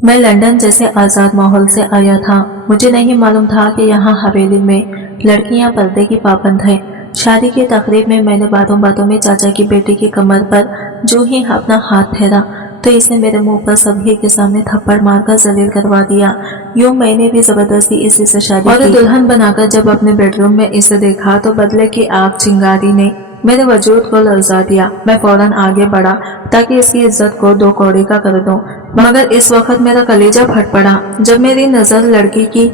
मैं लंदन जैसे आज़ाद माहौल से आया था। मुझे नहीं मालूम था कि यहाँ हवेली में लड़कियाँ पर्दे की पाबंद हैं। शादी की तकरीब में मैंने बातों बातों में चाचा की बेटी की कमर पर जो ही अपना हाथ फेरा तो इसने मेरे मुंह पर सभी के सामने थप्पड़ मारकर जलील करवा दिया। यूं मैंने भी जबरदस्ती इसी से शादी और दुल्हन बनाकर जब अपने बेडरूम में इसे देखा तो बदले की आग चिंगारी ने मेरे वजूद को लर्जा दिया। मैं फौरन आगे बढ़ा ताकि इसकी इज्जत को दो कौड़ी का कर दूं, मगर इस वक्त मेरा कलेजा फट पड़ा जब मेरी नजर लड़की की।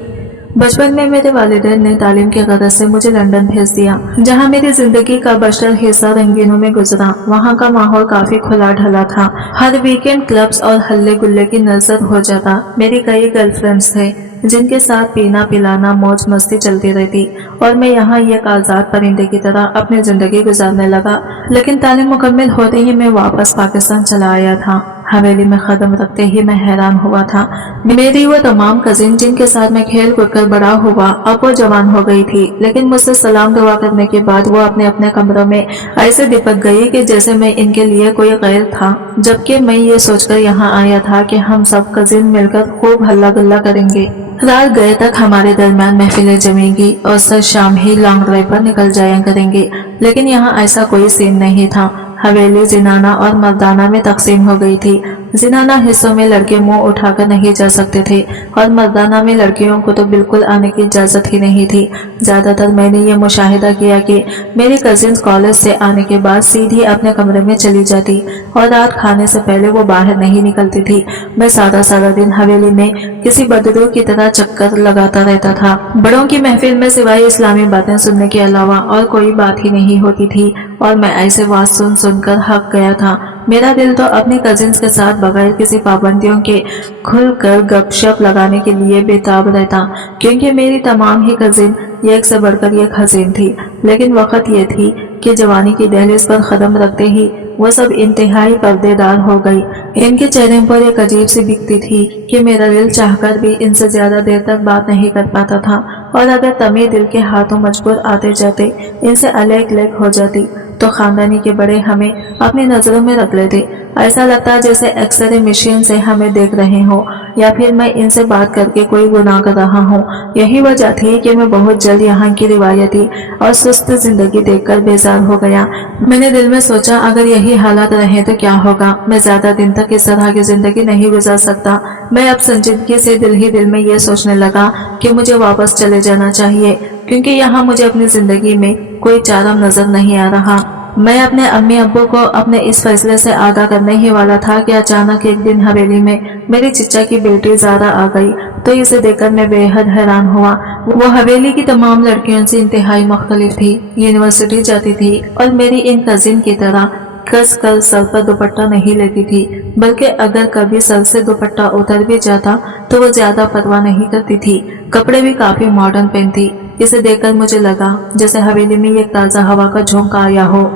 बचपन में मेरे वालिदैन ने तालीम के गरज से मुझे लंदन भेज दिया, जहां मेरी जिंदगी का बशर हिस्सा रंगीनों में गुजरा। वहां का माहौल काफी खुला ढला था। हर वीकेंड क्लब्स और हल्ले गुल्ले की नजर हो जाता। मेरी कई गर्लफ्रेंड्स थे जिनके साथ पीना पिलाना मौज मस्ती चलती रहती और मैं यहाँ एक आजाद परिंदे की तरह अपनी जिंदगी गुजारने लगा। लेकिन तालीम मुकम्मल होते ही मैं वापस पाकिस्तान चला आया था। हवेली में कदम रखते ही मैं हैरान हुआ था। मेरी वो तमाम कजिन जिनके साथ मैं खेल कूद कर बड़ा हुआ अब वो जवान हो गई थी, लेकिन मुझसे सलाम दुआ करने के बाद वो अपने अपने कमरों में ऐसे दिपक गई कि जैसे मैं इनके लिए कोई गैर था, जबकि मैं ये सोचकर यहाँ आया था कि हम सब कजिन मिलकर खूब हल्ला गुल्ला करेंगे। रात गए तक हमारे दरमियान महफिलें जमेंगी और सर शाम ही लॉन्ग ड्राइव पर निकल जाया करेंगे, लेकिन यहाँ ऐसा कोई सीन नहीं था। हवेली जिनाना और मर्दाना में तकसीम हो गई थी। जिनाना हिस्सों में लड़के मुंह उठाकर नहीं जा सकते थे और मर्दाना में लड़कियों को तो बिल्कुल आने की इजाजत ही नहीं थी। ज्यादातर मैंने ये मुशाहिदा किया कि मेरी कजिन्स कॉलेज से आने के बाद सीधी अपने कमरे में चली जाती और रात खाने से पहले वो बाहर नहीं निकलती थी। मैं सारा दिन हवेली में किसी बदरू की तरह चक्कर लगाता रहता था। बड़ों की महफिल में सिवाय इस्लामी बातें सुनने के अलावा और कोई बात ही नहीं होती थी और मैं ऐसे वाज सुनकर हक गया था। मेरा दिल तो अपनी कजिन्स के साथ बगैर किसी पाबंदियों के खुलकर गपशप लगाने के लिए बेताब रहता, क्योंकि मेरी तमाम ही कजिन एक से बढ़कर एक हसीन थी। लेकिन वक्त ये थी कि जवानी की दहलीज पर कदम रखते ही वो सब इंतहाई पर्देदार हो गई। इनके चेहरे पर एक अजीब सी दिखती थी कि मेरा दिल चाहकर भी इनसे ज्यादा देर तक बात नहीं कर पाता था, और अगर तमी दिल के हाथों मजबूर आते जाते इनसे अलग अलग हो जाती तो खानदानी के बड़े हमें अपनी नजरों में रख लेते। ऐसा लगता जैसे एक्सरे मशीन से हमें देख रहे हो या फिर मैं इनसे बात करके कोई गुनाह कर रहा हूँ। यही वजह थी कि मैं बहुत जल्द यहाँ की रिवायती और सुस्त जिंदगी देखकर बेजार हो गया। मैंने दिल में सोचा अगर यही हालात रहे तो क्या होगा। मैं ज्यादा दिन तक इस तरह की जिंदगी नहीं गुजार सकता। मैं अब संजीदगी से दिल ही दिल में ये सोचने लगा कि मुझे वापस चले जाना चाहिए, क्योंकि यहाँ मुझे अपनी जिंदगी में कोई चारा नजर नहीं आ रहा। मैं अपने अम्मी अब्बू को अपने इस फैसले से आगाह करने ही वाला था कि अचानक एक दिन हवेली में मेरी चिच्चा की बेटी ज़ारा आ गई। तो इसे देखकर मैं बेहद हैरान हुआ। वो हवेली की तमाम लड़कियों से इंतहाई मुख्तलिफ थी, यूनिवर्सिटी जाती थी और मेरी इन कजिन की तरह कस कर सर पर दुपट्टा नहीं लेती थी, बल्कि अगर कभी सर से दुपट्टा उतर भी जाता तो वो ज्यादा परवाह नहीं करती थी। कपड़े भी काफी मॉडर्न पहनती। इसे देखकर मुझे लगा जैसे हवेली में एक ताज़ा हवा का झोंका आया हो।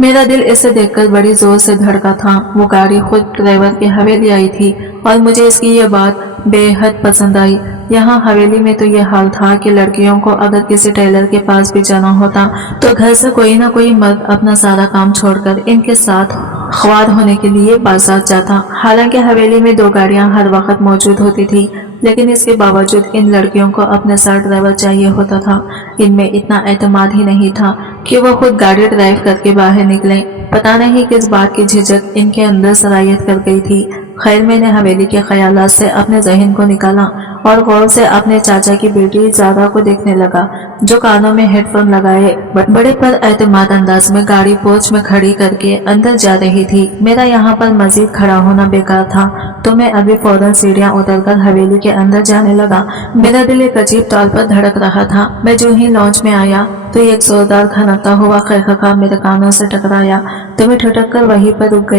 मेरा दिल इसे देखकर बड़ी जोर से धड़का था। वो गाड़ी खुद ड्राइवर की हवेली आई थी और मुझे इसकी ये बात बेहद पसंद आई। यहाँ हवेली में तो ये हाल था कि लड़कियों को अगर किसी टेलर के पास भी जाना होता तो घर से कोई ना कोई मर्द अपना सारा काम छोड़कर इनके साथ ख्वार होने के लिए बाजार जाता। हालांकि हवेली में 2 गाड़ियां हर वक्त मौजूद होती थी, लेकिन इसके बावजूद इन लड़कियों को अपने साथ ड्राइवर चाहिए होता था। इनमें इतना एतमाद ही नहीं था कि वो खुद गाड़ी ड्राइव करके बाहर निकले। पता नहीं किस बात की झिझक इनके अंदर सरायत कर गई थी। खैर, मैंने हवेली के ख्यालात से अपने जहन को निकाला और गौर से अपने चाचा की बेटी ज़ारा को देखने लगा, जो कानों में हेडफोन लगाए बड़े पर एतमाद अंदाज में गाड़ी पोर्च में खड़ी करके अंदर जा रही थी। मेरा यहाँ पर मजीद खड़ा होना बेकार था, तो मैं अभी फौरन सीढ़ियाँ उतरकर हवेली के अंदर जाने लगा। मेरा दिल एक अजीब तौर पर धड़क रहा था। मैं जो ही लॉन्च में आया तो एक जोरदार खनकता हुआ खड़खड़ा मेरे कानों से टकराया तो मैं ठुटक कर वहीं पर रुक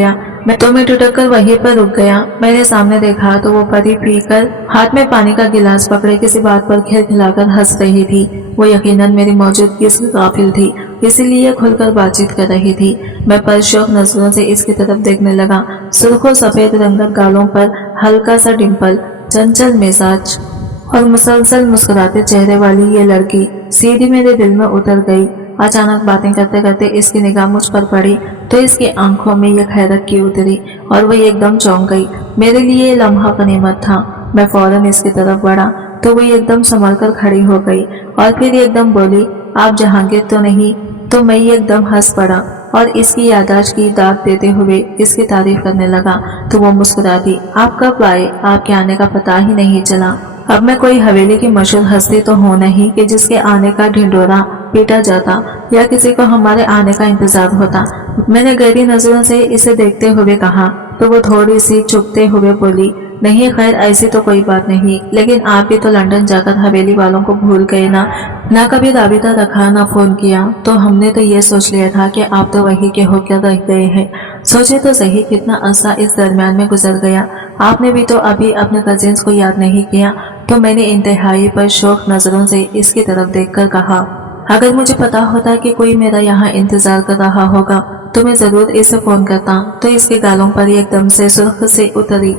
गया। मैंने सामने देखा तो वो परी पीकर हाथ में पानी का गिलास पकड़े किसी बात पर खिलखिलाकर हंस रही थी। वो यकीनन मेरी मौजूदगी से गाफिल थी, इसीलिए खुलकर बातचीत कर रही थी। मैं परशौक नजरों से इसकी तरफ देखने लगा। सुर्ख और सफेद रंगत गालों पर हल्का सा डिम्पल, चंचल मिजाज और मुसलसल मुस्कुराते चेहरे वाली ये लड़की सीधी मेरे दिल में उतर गई। अचानक बातें करते करते इसकी निगाह मुझ पर पड़ी तो इसकी आंखों में यह हैरत की उतरी और वह एकदम चौंक गई। मेरे लिए ये लम्हा गनीमत था। मैं फौरन इसकी तरफ बढ़ा तो वह एकदम संभल कर खड़ी हो गई और फिर एकदम बोली, आप जहांगीर तो नहीं? तो मैं एकदम हंस पड़ा और इसकी याददाश्त की दाद देते हुए इसकी तारीफ करने लगा तो वो मुस्कुरा दी। आप कब आए? आपके आने का पता ही नहीं चला। अब मैं कोई हवेली की मशहूर हस्ती तो हूँ नहीं कि जिसके आने का ढिंढोरा पीटा जाता या किसी को हमारे आने का इंतजार होता। मैंने गहरी नजरों से इसे देखते हुए कहा तो वो थोड़ी सी चुपते हुए बोली, नहीं खैर ऐसी तो कोई बात नहीं, लेकिन आप भी तो लंदन जाकर हवेली वालों को भूल गए ना कभी राबिता रखा ना फोन किया। तो हमने तो ये सोच लिया था कि आप तो वही के होकर रह गए हैं। सोचे तो सही कितना अरसा इस दरमियान में गुजर गया। आपने भी तो अभी अपने कजिन्स को याद नहीं किया। तो मैंने इंतहाई पर शौक नजरों से इसकी तरफ देखकर कहा, अगर मुझे पता होता कि कोई मेरा यहाँ इंतजार कर रहा होगा तो मैं जरूर इसे फोन करता। तो इसके गालों पर एकदम से सुर्ख से उतरी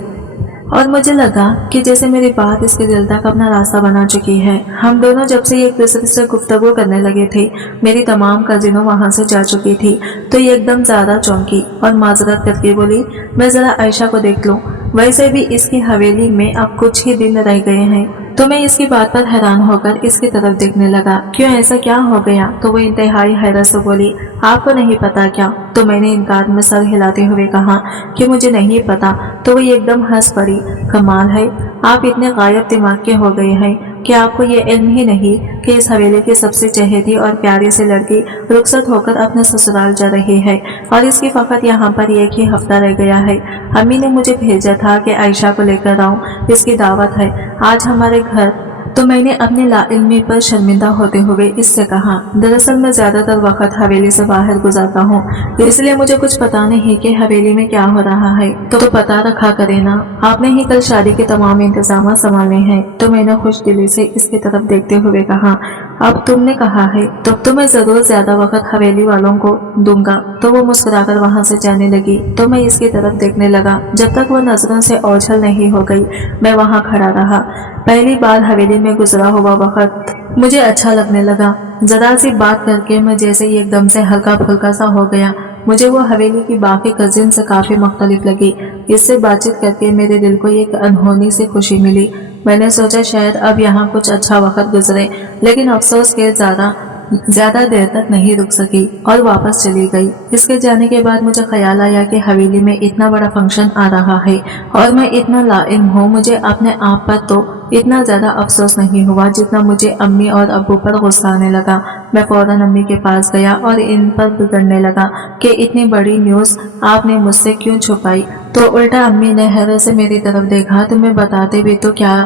और मुझे लगा कि जैसे मेरी बात इसके दिल तक अपना रास्ता बना चुकी है। हम दोनों जब से एक दूसरे से गुफ्तगू करने लगे थे, मेरी तमाम कजिनों वहां से जा चुकी थी। तो ये एकदम ज्यादा चौंकी और माजरत करके बोली, मैं जरा आयशा को देख लूं। वैसे भी इसकी हवेली में अब कुछ ही दिन रह गए हैं। तो मैं इसकी बात पर हैरान होकर इसकी तरफ देखने लगा, क्यों ऐसा क्या हो गया? तो वो इंतहाई हैरत से बोली, आपको नहीं पता क्या? तो मैंने इनकार में सर हिलाते हुए कहा कि मुझे नहीं पता। तो वो एकदम हंस पड़ी, कमाल है, आप इतने गायब दिमाग के हो गए हैं कि आपको ये इल्म ही नहीं कि इस हवेली की सबसे चहेती और प्यारी सी लड़की रुखसत होकर अपने ससुराल जा रही है और इसकी फकत यहाँ पर एक ही हफ्ता रह गया है। अम्मी ने मुझे भेजा था कि आयशा को लेकर आऊं, इसकी दावत है आज हमारे घर। तो मैंने अपने लाइल्मी पर शर्मिंदा होते हुए इससे कहा, दरअसल मैं ज्यादातर वक्त हवेली से बाहर गुजारता हूँ, इसलिए मुझे कुछ पता नहीं कि हवेली में क्या हो रहा है। तो पता रखा करे ना, आपने ही कल शादी के तमाम इंतजाम संभाले हैं। तो मैंने खुश दिली से इसकी तरफ देखते हुए कहा, अब तुमने कहा है तो मैं जरूर ज्यादा वक्त हवेली वालों को दूंगा। तो वो मुस्कुराकर वहां से जाने लगी। तो मैं इसकी तरफ देखने लगा। जब तक वो नजरों से ओझल नहीं हो गई मैं वहां खड़ा रहा। पहली बार हवेली में गुजरा हुआ वक्त मुझे अच्छा लगने लगा। जरा सी बात करके मैं जैसे ही एकदम से हल्का फुल्का सा हो गया। मुझे वो हवेली की बाकी कजिन से काफी मुख्तलिफ लगी। इससे बातचीत करके मेरे दिल को एक अनहोनी सी खुशी मिली। मैंने सोचा शायद अब यहाँ कुछ अच्छा वक्त गुजरे, लेकिन अफसोस के ज्यादा देर तक नहीं रुक सकी और वापस चली गई। इसके जाने के बाद मुझे ख्याल आया कि हवेली में इतना बड़ा फंक्शन आ रहा है और मैं इतना लाइम हूँ। मुझे अपने आप पर तो इतना ज्यादा अफसोस नहीं हुआ जितना मुझे अम्मी और अब्बू पर गुस्सा आने लगा। मैं फौरन अम्मी के पास गया और इन पर बिगड़ने लगा कि इतनी बड़ी न्यूज आपने मुझसे क्यों छुपाई। तो उल्टा अम्मी ने हैरत से मेरी तरफ देखा, तुम्हें बताते भी तो क्या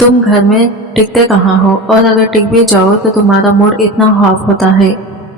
तुम घर में टिकते कहाँ हो, और अगर टिक भी जाओ तो तुम्हारा मूड इतना खौफ होता है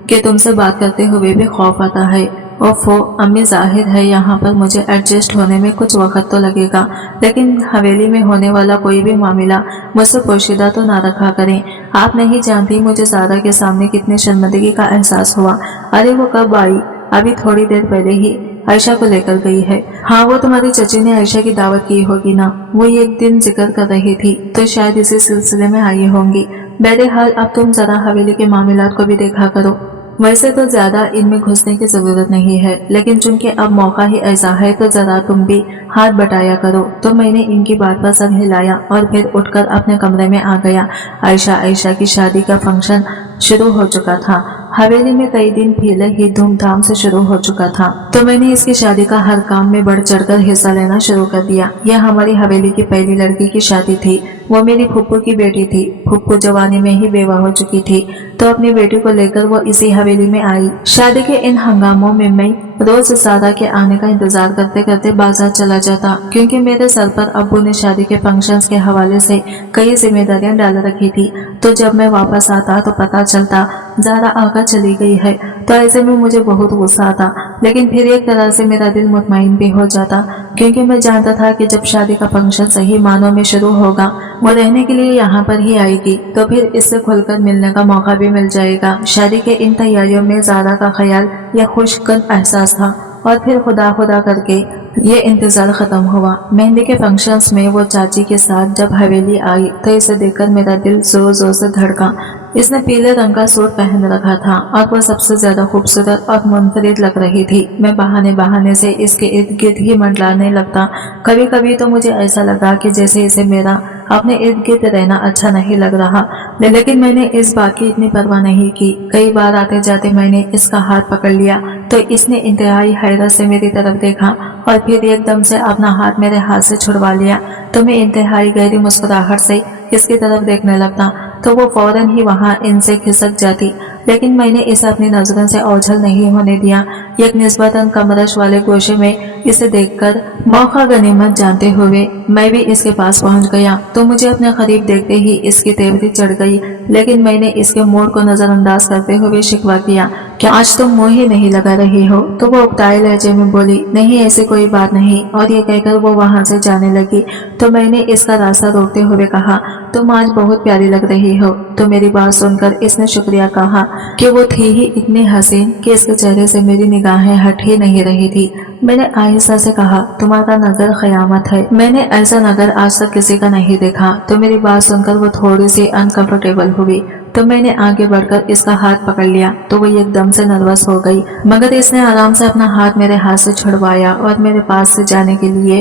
कि तुमसे बात करते हुए भी खौफ आता है। ओफो अम्मी, जाहिर है यहाँ पर मुझे एडजस्ट होने में कुछ वक्त तो लगेगा, लेकिन हवेली में होने वाला कोई भी मामला मुझसे पोशीदा तो ना रखा करें। आप नहीं जानती मुझे सारा के सामने कितनी शर्मिंदगी का एहसास हुआ। अरे वो कब आई? अभी थोड़ी देर पहले ही आयशा को लेकर गई है। हाँ, वो तुम्हारी चची ने आयशा की दावत की होगी ना, वो एक दिन जिक्र कर रही थी, तो शायद इसी सिलसिले में आई होंगी। बहरहाल अब तुम जरा हवेली के मामलात को भी देखा करो। वैसे तो ज्यादा इनमें घुसने की जरूरत नहीं है, लेकिन चूंकि अब मौका ही ऐसा है तो जरा तुम भी हाथ बटाया करो। तो मैंने इनकी बात पर सर हिलाया और फिर उठकर अपने कमरे में आ गया। आयशा की शादी का फंक्शन शुरू हो चुका था। हवेली में कई दिन पहले ही धूमधाम से शुरू हो चुका था। तो मैंने इसकी शादी का हर काम में बढ़ चढ़कर हिस्सा लेना शुरू कर दिया। यह हमारी हवेली की पहली लड़की की शादी थी। वो मेरी फुप्पू की बेटी थी। फुप्पू जवानी में ही बेवा हो चुकी थी, तो अपनी बेटी को लेकर वो इसी हवेली में आई। शादी के इन हंगामों में मैं रोज सादा के आने का इंतजार करते करते बाजार चला जाता, क्योंकि मेरे सर पर अब्बू ने शादी के फंक्शंस के हवाले से कई जिम्मेदारियां डाल रखी थी। तो जब मैं वापस आता तो पता चलता ज़ारा आगा चली गई है। तो ऐसे में मुझे बहुत गुस्सा आता, लेकिन फिर एक तरह से मेरा दिल मुतमईन भी हो जाता, क्योंकि मैं जानता था कि जब शादी का फंक्शन सही मानों में शुरू होगा वो रहने के लिए यहाँ पर ही आएगी, तो फिर इससे खुलकर मिलने का मौका भी मिल जाएगा। शादी के इन तैयारियों में ज़ारा का ख्याल या खुशकन एहसास था, और फिर खुदा खुदा करके ये इंतजार खत्म हुआ। मेहंदी के फंक्शंस में वो चाची के साथ जब हवेली आई तो इसे देखकर मेरा दिल जोर जोर से धड़का। इसने पीले रंग का सूट पहन रखा था और वो सबसे ज्यादा खूबसूरत और मुनफरिद लग रही थी। मैं बहाने बहाने से इसके इर्द गिर्द ही मंडलाने लगता। कभी कभी तो मुझे ऐसा लगा कि जैसे इसे मेरा अपने इर्द गिर्द रहना अच्छा नहीं लग रहा, लेकिन मैंने इस बात की इतनी परवाह नहीं की। कई बार आते जाते मैंने इसका हाथ पकड़ लिया तो इसने इंतहाई हैरत से मेरी तरफ देखा और फिर एकदम से अपना हाथ मेरे हाथ से छुड़वा लिया। तो मैं इंतहाई गहरी मुस्कुराहट से इसकी तरफ देखने लगता तो वो फौरन ही वहां इनसे खिसक जाती, लेकिन मैंने इसे अपनी नजरों से ओझल नहीं होने दिया। एक निस्बतन कमरश वाले गोशे में इसे देखकर मौका गनीमत जानते हुए मैं भी इसके पास पहुंच गया तो मुझे अपने करीब देखते ही इसकी तेवरी चढ़ गई, लेकिन मैंने इसके मूड को नजरअंदाज करते हुए शिकवा किया कि आज तुम मुंह ही नहीं लगा रही हो। तो वो उकताए लहजे में बोली, नहीं ऐसी कोई बात नहीं, और ये कहकर वो वहां से जाने लगी। तो मैंने इसका रास्ता रोकते हुए कहा, तुम आज बहुत प्यारी लग रही हो। तो मेरी बात सुनकर इसने शुक्रिया कहा कि वो थी ही इतनी हसीन कि इसके चेहरे से मेरी निगाहें हट ही नहीं रही थी। मैंने आहिस्ता से कहा, तुम्हारा नजर क़यामत है, मैंने ऐसा नजर आज तक किसी का नहीं देखा। तो मेरी बात सुनकर वो थोड़ी सी अनकंफर्टेबल हुई तो मैंने आगे बढ़कर इसका हाथ पकड़ लिया तो वो एकदम से नर्वस हो गई, मगर इसने आराम से अपना हाथ मेरे हाथ से छुड़वाया और मेरे पास से जाने के लिए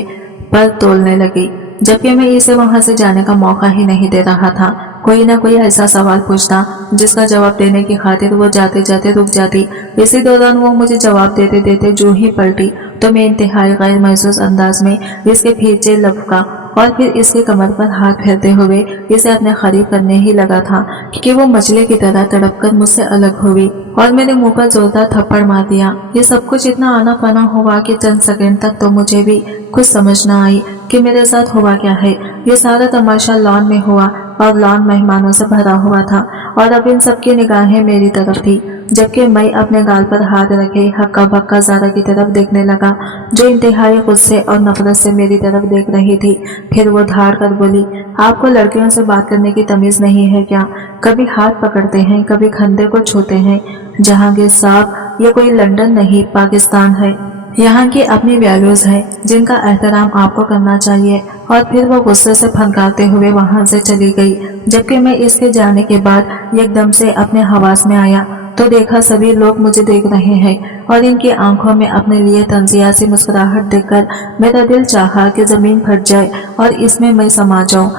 पर तोलने लगी, जबकि मैं इसे वहां से जाने का मौका ही नहीं दे रहा था। कोई ना कोई ऐसा सवाल पूछता जिसका जवाब देने की खातिर वो जाते जाते रुक जाती। इसी दौरान वो मुझे जवाब देते देते जो ही पलटी तो मैं इंतहाई गैर महसूस अंदाज में इसके पीछे लपका और फिर इसके कमर पर हाथ फेरते हुए इसे अपने करीब करने ही लगा था कि वो मछली की तरह तड़पकर मुझसे अलग हुई और मेरे मुंह पर जोरदार थप्पड़ मार दिया। ये सब कुछ इतना आना फाना हुआ कि चंद सेकंड तक तो मुझे भी कुछ समझ न आई कि मेरे साथ हुआ क्या है। ये सारा तमाशा लॉन में हुआ और लॉन मेहमानों से भरा हुआ था और अब इन सबकी निगाहें मेरी तरफ थी, जबकि मैं अपने गाल पर हाथ रखे हक्का बक्का ज़ारा की तरफ देखने लगा जो इंतहाई गुस्से और नफरत से मेरी तरफ देख रही थी। फिर वो धाड़ कर बोली, आपको लड़कियों से बात करने की तमीज़ नहीं है क्या? कभी हाथ पकड़ते हैं, कभी कंधे को छूते हैं। जहांगीर साहब, ये कोई लंदन नहीं पाकिस्तान है, यहाँ की अपनी वैल्यूज है जिनका एहतराम आपको करना चाहिए। और फिर वो गुस्से से फनकारते हुए वहां से चली गई, जबकि मैं इसके जाने के बाद एकदम से अपने हवास में आया तो देखा सभी लोग मुझे देख रहे हैं और इनकी आंखों में अपने लिए तंजिया सी मुस्कुराहट देखकर मेरा दिल चाहा कि जमीन फट जाए और इसमें मैं समा जाऊं।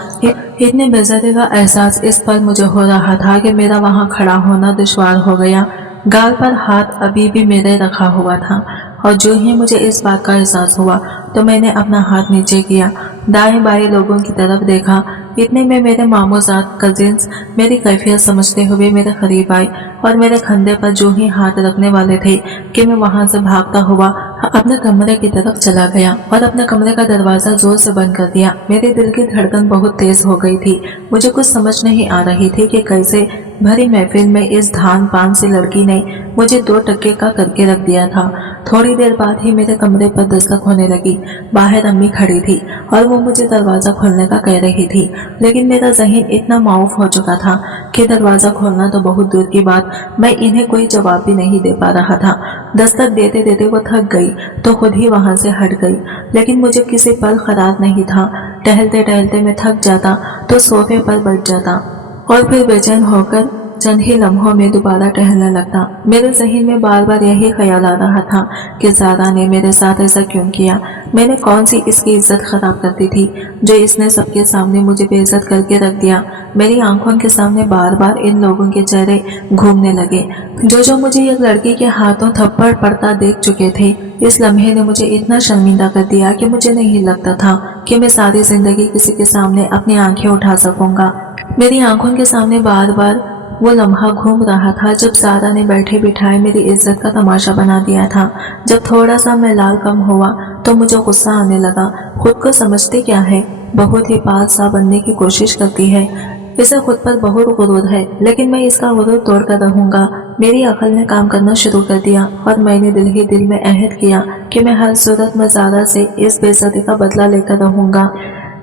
इतने बेइज्जती का एहसास इस पर मुझे हो रहा था कि मेरा वहां खड़ा होना दुश्वार हो गया। गाल पर हाथ अभी भी मेरे रखा हुआ था और जो ही मुझे इस बात का एहसास हुआ तो मैंने अपना हाथ नीचे किया, दाएं बाएं लोगों की तरफ देखा। इतने में मेरे मामूजात कजिन्स मेरी कैफियत समझते हुए मेरे करीब आए और मेरे कंधे पर जो ही हाथ रखने वाले थे कि मैं वहां से भागता हुआ अपने कमरे की तरफ चला गया और अपने कमरे का दरवाजा जोर से बंद कर दिया। मेरे दिल की धड़कन बहुत तेज हो गई थी। मुझे कुछ समझ नहीं आ रही थी कि कैसे भरी महफिल में इस धान पान सी लड़की ने मुझे 2 टक्के का करके रख दिया था। थोड़ी देर बाद ही मेरे कमरे पर दस्तक होने लगी। बाहर अम्मी खड़ी थी और वो मुझे दरवाजा खोलने का कह रही थी, लेकिन मेरा ज़हन इतना माऊफ हो चुका था कि दरवाजा खोलना तो बहुत दूर की बात, मैं इन्हें कोई जवाब भी नहीं दे पा रहा था। दस्तक देते देते वो थक गई तो खुद ही वहां से हट गई, लेकिन मुझे किसी पल करार नहीं था। टहलते टहलते मैं थक जाता तो सोफे पर बैठ जाता और फिर बेचैन होकर चंद ही लम्हों में दोबारा टहलने लगता। मेरे ज़हन में बार बार यही ख्याल आ रहा था कि ज़ारा ने मेरे साथ ऐसा क्यों किया। मैंने कौन सी इसकी इज्जत खराब कर दी थी जो इसने सबके सामने मुझे बेइज्जत करके रख दिया। मेरी आंखों के सामने बार बार इन लोगों के चेहरे घूमने लगे जो मुझे एक लड़की के हाथों थप्पड़ पड़ता देख चुके थे। इस लम्हे ने मुझे इतना शर्मिंदा कर दिया कि मुझे नहीं लगता था कि मैं सारी जिंदगी किसी के सामने अपनी आंखें उठा सकूंगा। मेरी आंखों के सामने बार बार वो लम्हा घूम रहा था जब ज़ारा ने बैठे बिठाए मेरी इज्जत का तमाशा बना दिया था। जब थोड़ा सा मेलाल कम हुआ तो मुझे गुस्सा आने लगा। खुद को समझती क्या है, बहुत ही पास सा बनने की कोशिश करती है। इसे खुद पर बहुत गुरूर है, लेकिन मैं इसका गुरूर तोड़ कर रहूंगा। मेरी अकल ने काम करना शुरू कर दिया और मैंने दिल ही दिल में अहद किया कि मैं हर सूरत में ज़ारा से इस बेइज्जती का बदला लेकर रहूंगा।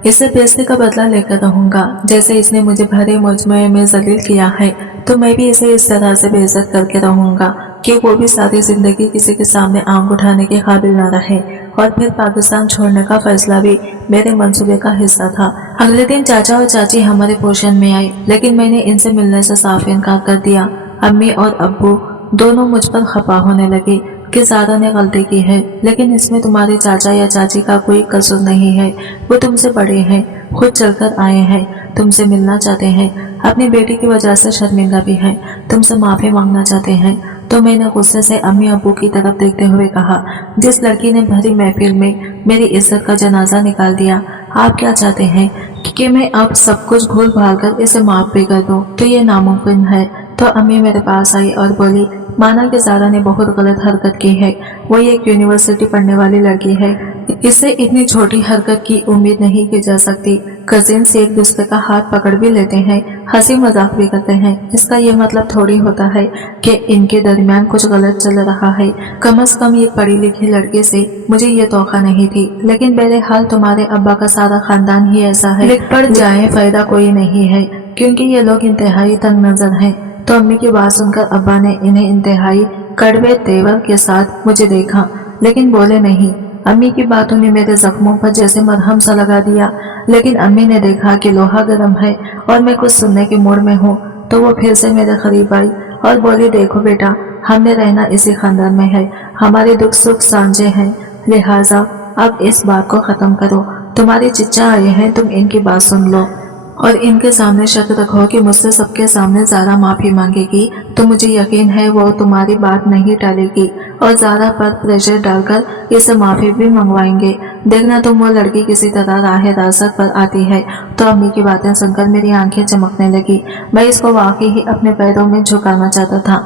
इससे बेइज्जती का बदला लेकर रहूंगा। जैसे इसने मुझे भरे मजमुए में जलील किया है तो मैं भी इसे इस तरह से बेइज्जत करके रहूंगा कि वो भी सारी जिंदगी किसी के सामने आंख उठाने के काबिल न रहे। और फिर पाकिस्तान छोड़ने का फैसला भी मेरे मंसूबे का हिस्सा था। अगले दिन चाचा और चाची हमारे पोषण में आए, लेकिन मैंने इनसे मिलने से साफ इनकार कर दिया। अम्मी और अब्बू दोनों मुझ पर खफा होने लगे कि ज़ारा ने गलती की है, लेकिन इसमें तुम्हारे चाचा या चाची का कोई कसूर नहीं है। वो तुमसे बड़े हैं, खुद चलकर आए हैं, तुमसे मिलना चाहते हैं, अपनी बेटी की वजह से शर्मिंदा भी हैं, तुमसे माफ़ी मांगना चाहते हैं। तो मैंने गुस्से से अम्मी अब्बू की तरफ देखते हुए कहा, जिस लड़की ने भरी महफिल में मेरी इज्जत का जनाजा निकाल दिया, आप क्या चाहते हैं कि मैं अब सब कुछ भूल भाल कर इसे माफ भी कर दूं? तो ये नामुमकिन है। तो अम्मी मेरे पास आई और बोली, माना कि ज़ारा ने बहुत गलत हरकत की है। वो एक यूनिवर्सिटी पढ़ने वाली लड़की है, इससे इतनी छोटी हरकत की उम्मीद नहीं की जा सकती। कजिन्स एक दूसरे का हाथ पकड़ भी लेते हैं, हंसी मजाक भी करते हैं। इसका ये मतलब थोड़ी होता है कि इनके दरमियान कुछ गलत चल रहा है। कम से कम ये पढ़ी लिखी लड़के से मुझे ये तौखा नहीं थी। लेकिन बहरहाल तुम्हारे अब्बा का सारा खानदान ही ऐसा है, लिख पढ़ जाए फायदा कोई नहीं है, क्योंकि ये लोग इंतहाई तंग नजर हैं। तो अम्मी की बात सुनकर अब्बा ने इन्हें इंतहाई कड़वे तेवर के साथ मुझे देखा, लेकिन बोले नहीं। अम्मी की बातों ने मेरे जख्मों पर जैसे मरहम सा लगा दिया। लेकिन अम्मी ने देखा कि लोहा गर्म है और मैं कुछ सुनने के मूड में हूँ, तो वो फिर से मेरे करीब आई और बोली, देखो बेटा, हमने रहना इसी खानदान में है, हमारे दुख सुख साझे हैं, लिहाजा अब इस बात को खत्म करो। तुम्हारे चिच्चा आए हैं, तुम इनकी बात सुन लो और इनके सामने शक रखो कि मुझसे सबके सामने ज़ारा माफ़ी मांगेगी, तो मुझे यकीन है वो तुम्हारी बात नहीं टालेगी और ज़ारा पर प्रेशर डालकर इसे माफ़ी भी मंगवाएंगे। देखना तुम वो लड़की किसी तरह राह रासत पर आती है। तो अम्मी की बातें सुनकर मेरी आंखें चमकने लगी। मैं इसको वाकई ही अपने पैरों में झुकाना चाहता था।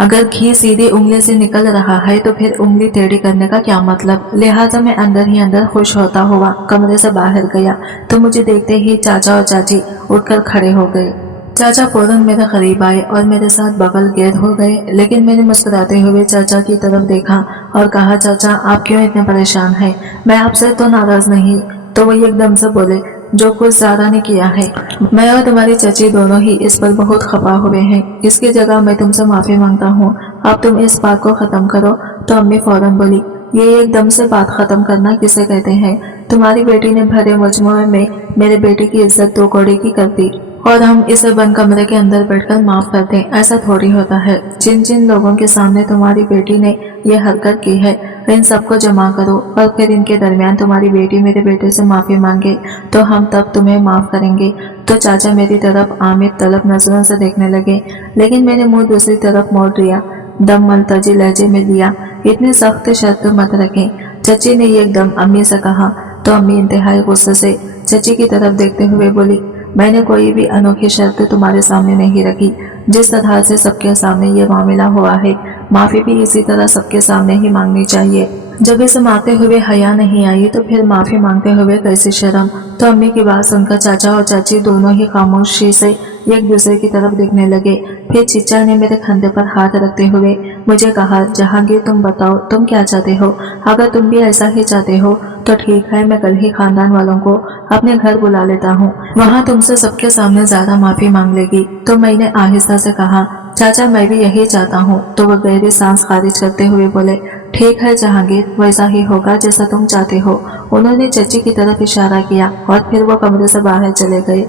अगर घी सीधी उंगली से निकल रहा है तो फिर उंगली टेढ़ी करने का क्या मतलब। लिहाजा मैं अंदर ही अंदर खुश होता हुआ कमरे से बाहर गया तो मुझे देखते ही चाचा और चाची उठकर खड़े हो गए। चाचा फौरन मेरे करीब आए और मेरे साथ बगल गेद हो गए, लेकिन मैंने मुस्कुराते हुए चाचा की तरफ देखा और कहा, चाचा आप क्यों इतने परेशान हैं? मैं आपसे तो नाराज नहीं। तो वो एकदम से बोले, जो कुछ ज़ारा ने किया है, मैं और तुम्हारी चाची दोनों ही इस पर बहुत खफा हुए हैं। इसकी जगह मैं तुमसे माफ़ी मांगता हूँ, अब तुम इस बात को ख़त्म करो। तो अम्मी फौरन बोली, ये एकदम से बात ख़त्म करना किसे कहते हैं? तुम्हारी बेटी ने भरे मजमुए में मेरे बेटे की इज्जत दो कौड़ी की कर दी और हम इसे बंद कमरे के अंदर बैठकर माफ कर दें, ऐसा थोड़ी होता है। जिन जिन लोगों के सामने तुम्हारी बेटी ने यह हरकत की है, इन सबको जमा करो और फिर इनके दरमियान तुम्हारी बेटी मेरे बेटे से माफी मांगे तो हम तब तुम्हें माफ करेंगे। तो चाचा मेरी तरफ आमिर तलब नजरों से देखने लगे, लेकिन मैंने मुंह दूसरी तरफ मोड़ दिया। दम मलतजी लहजे में दिया, इतनी सख्त शर्त मत रखें। चाची ने एकदम अम्मी से कहा। तो अम्मी इंतहाई गुस्से से चाची की तरफ देखते हुए बोली, मैंने कोई भी अनोखी शर्त तुम्हारे सामने नहीं रखी। जिस तरह से सबके सामने ये मामला हुआ है, माफ़ी भी इसी तरह सबके सामने ही मांगनी चाहिए। जब इसे मांगते हुए हया नहीं आई तो फिर माफ़ी मांगते हुए कैसी शर्म। तो अम्मी की बात सुनकर चाचा और चाची दोनों ही खामोशी से एक दूसरे की तरफ देखने लगे। फिर चिच्चा ने मेरे कंधे पर हाथ रखते हुए मुझे कहा, जहांगीर तुम बताओ तुम क्या चाहते हो? अगर तुम भी ऐसा ही चाहते हो तो ठीक है, मैं कल ही खानदान वालों को अपने घर बुला लेता हूँ, वहाँ तुमसे सबके सामने ज़्यादा माफ़ी मांग लेगी। तो मैंने आहिस्ता से कहा, चाचा मैं भी यही चाहता हूँ। तो वह गहरी सांस खारिज करते हुए बोले, ठीक है जहांगीर, वैसा ही होगा जैसा तुम चाहते हो। उन्होंने चाची की तरफ इशारा किया और फिर वो कमरे से बाहर चले गए।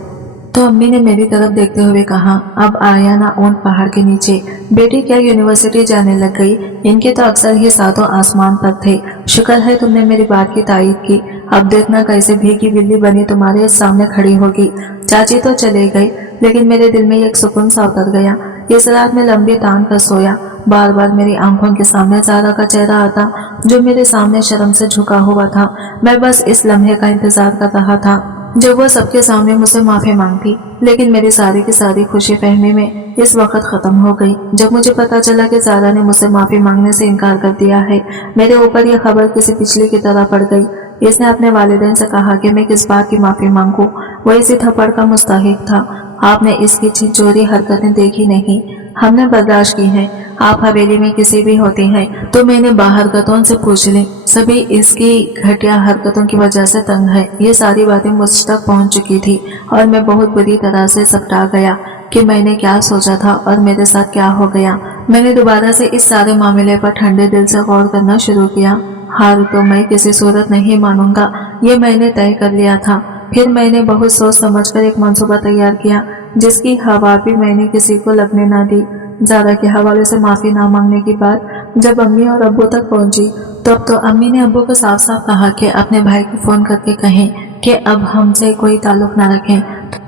तो अम्मी ने मेरी तरफ देखते हुए कहा, अब आया ना ऊंट पहाड़ के नीचे। बेटी क्या यूनिवर्सिटी जाने लग गई? इनके तो अक्सर ही सातों आसमान पर थे। शुक्र है तुमने मेरी बात की तायीद की। अब देखना कैसे भीगी बिल्ली बनी तुम्हारे सामने खड़ी होगी। चाची तो चले गई, लेकिन मेरे दिल में एक सुकून सा उतर गया। इस रात में लंबी तान कर सोया। बार बार मेरी आंखों के सामने ज़ारा का चेहरा आता, जो मेरे सामने शर्म से झुका हुआ था। मैं बस इस लम्हे का इंतजार कर रहा था जब वो सबके सामने मुझसे माफ़ी मांगती। लेकिन मेरी सारी की सारी खुशी फहमी में इस वक्त ख़त्म हो गई जब मुझे पता चला कि ज़ारा ने मुझसे माफ़ी मांगने से इनकार कर दिया है। मेरे ऊपर यह खबर किसी पिछली की तरह पड़ गई। इसने अपने वालिदैन से कहा कि मैं किस बात की माफ़ी मांगूं। वो इसी थप्पड़ का मुस्तहिक था। आपने इसकी छिछोरी हरकतें देखी नहीं, हमने बर्दाश्त की हैं। आप हवेली में किसी भी होती हैं तो मैंने बाहर गतों से पूछ ली, सभी इसकी घटिया हरकतों की वजह से तंग है। ये सारी बातें मुझ तक पहुंच चुकी थी और मैं बहुत बुरी तरह से सपटा गया कि मैंने क्या सोचा था और मेरे साथ क्या हो गया। मैंने दोबारा से इस सारे मामले पर ठंडे दिल से गौर करना शुरू किया। हार तो मैं किसी सूरत नहीं मानूंगा, ये मैंने तय कर लिया था। फिर मैंने बहुत सोच समझकर एक मंसूबा तैयार किया जिसकी हवा भी मैंने किसी को लगने ना दी। ज़ारा के हवाले से माफ़ी ना मांगने की बात जब अम्मी और अब्बू तक पहुंची तो अम्मी ने अब्बू को साफ साफ कहा कि अपने भाई को फ़ोन करके कहें कि अब हमसे कोई ताल्लुक ना रखें।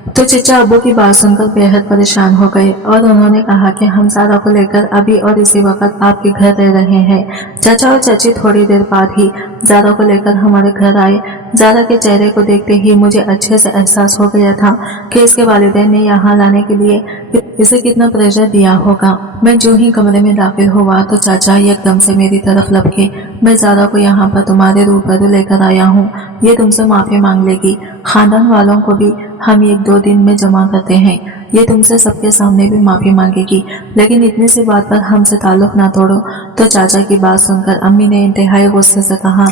तो चचा अब्बू की बात सुनकर बेहद परेशान हो गए और उन्होंने कहा कि हम ज़ारा को लेकर अभी और इसी वक्त आपके घर रह रहे हैं। चाचा और चाची थोड़ी देर बाद ही ज़ारा को लेकर हमारे घर आए। ज़ारा के चेहरे को देखते ही मुझे अच्छे से एहसास हो गया था कि इसके वालिदैन ने यहाँ लाने के लिए इसे कितना प्रेशर दिया होगा। मैं जो ही कमरे में दाखिल हुआ तो चाचा एकदम से मेरी तरफ लपके, मैं ज़ारा को यहाँ पर तुम्हारे रूबरू लेकर आया हूँ, ये तुमसे माफ़ी मांग लेगी। खानदान वालों को भी हम 1-2 दिन में जमा करते हैं, ये तुमसे सबके सामने भी माफ़ी मांगेगी, लेकिन इतनी सी बात पर हमसे ताल्लुक ना तोड़ो। तो चाचा की बात सुनकर अम्मी ने इंतहाई गुस्से से कहा,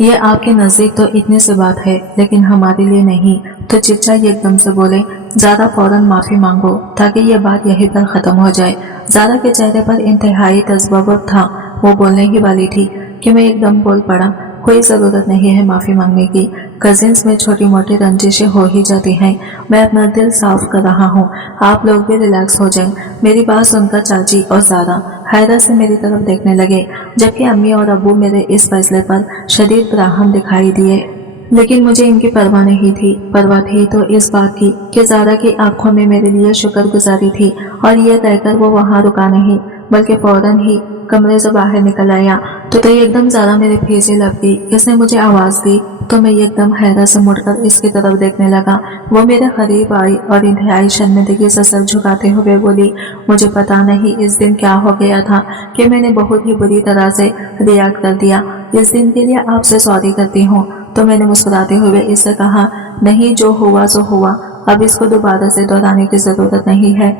ये आपके नज़दीक तो इतनी सी बात है लेकिन हमारे लिए नहीं। तो चिच्चा एकदम से बोले, ज़ारा फौरन माफ़ी मांगो ताकि ये बात यहीं पर ख़त्म हो जाए। ज़ारा के चेहरे पर इंतहाई तज़ब्बुत था, वो बोलने ही वाली थी कि मैं एकदम बोल पड़ा, कोई ज़रूरत नहीं है माफ़ी मांगने की। कजिन्स में छोटी मोटी रंजिशें हो ही जाती हैं, मैं अपना दिल साफ कर रहा हूँ, आप लोग भी रिलैक्स हो जाएं। मेरी बात सुनकर चाची और ज़ारा हैरत से मेरी तरफ देखने लगे, जबकि अम्मी और अब्बू मेरे इस फैसले पर शदीद बराहम दिखाई दिए। लेकिन मुझे इनकी परवाह नहीं थी। परवाह थी तो इस बात की कि ज़ारा की आंखों में मेरे लिए शुक्रगुजारी थी और यह कहकर वो वहाँ रुका नहीं बल्कि फौरन ही कमरे से बाहर निकल आया। तो एकदम ज़ारा मेरे पीछे लग गई। इसने मुझे आवाज़ दी तो मैं एकदम हैरत से मुड़कर इसकी तरफ देखने लगा। वो मेरे करीब आई और इंतहाई शर्मिंदगी से सर झुकाते हुए बोली, मुझे पता नहीं इस दिन क्या हो गया था कि मैंने बहुत ही बुरी तरह से रिएक्ट कर दिया। इस दिन के लिए आपसे सॉरी करती हूँ। तो मैंने मुस्कुराते हुए इससे कहा, नहीं जो हुआ सो हुआ, अब इसको दोबारा से दोहराने की ज़रूरत नहीं है।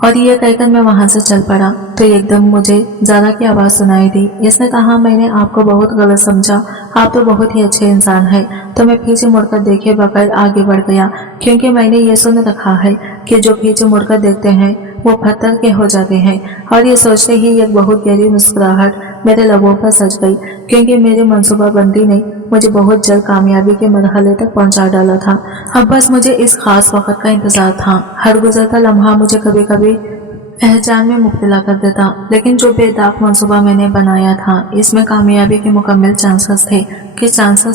और ये कहकर मैं वहाँ से चल पड़ा तो एकदम मुझे ज़ारा की आवाज़ सुनाई दी। इसने कहा, मैंने आपको बहुत गलत समझा, आप तो बहुत ही अच्छे इंसान हैं। तो मैं पीछे मुड़कर देखे बगैर आगे बढ़ गया, क्योंकि मैंने ये सुन रखा है कि जो पीछे मुड़कर देखते हैं वो पत्थर के हो जाते हैं। और ये सोचते ही एक बहुत गहरी मुस्कुराहट मेरे लबों पर सज गई, क्योंकि मेरी मनसूबाबंदी ने मुझे बहुत जल्द कामयाबी के मरहले तक पहुंचा डाला था। अब बस मुझे इस खास वक्त का इंतजार था। हर गुजरता लम्हा मुझे कभी कभी एहजान में मुब्तला कर देता, लेकिन जो बेदाग मंसूबा मैंने बनाया था इसमें कामयाबी के मुकम्मल चांसेस